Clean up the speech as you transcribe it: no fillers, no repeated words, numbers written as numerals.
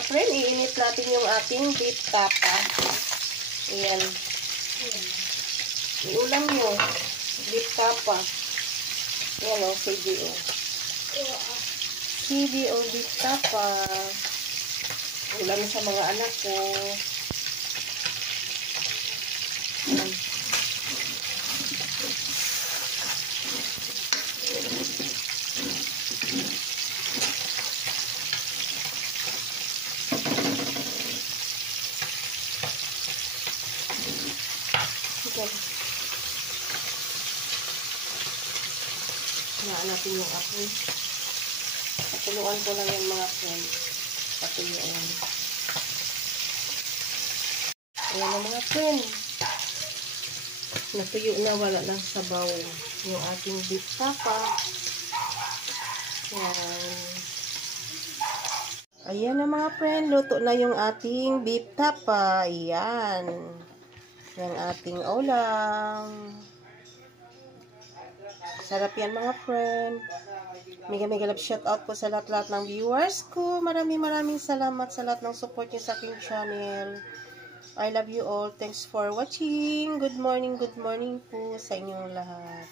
mga friend, iinit natin yung ating beef tapa. Ayan. Iulam nyo. Beef tapa. Ayan o, CDO. CDO beef tapa. Ulam sa mga anak ko. Ayan. Hinaan natin yung apoy. Patuluan ko lang yung mga friend. Patuluan. Ayan na mga friend. Natuyo na, wala ng sabaw. Yung ating beef tapa. Ayan. Ayan na mga friend. Luto na yung ating beef tapa. Ayan. Yung ating ulam. Sarap yan mga friend. Mega love shout out po sa lahat-lahat ng viewers ko. Maraming salamat sa lahat ng support niyo sa aking channel. I love you all. Thanks for watching. Good morning po sa inyong lahat.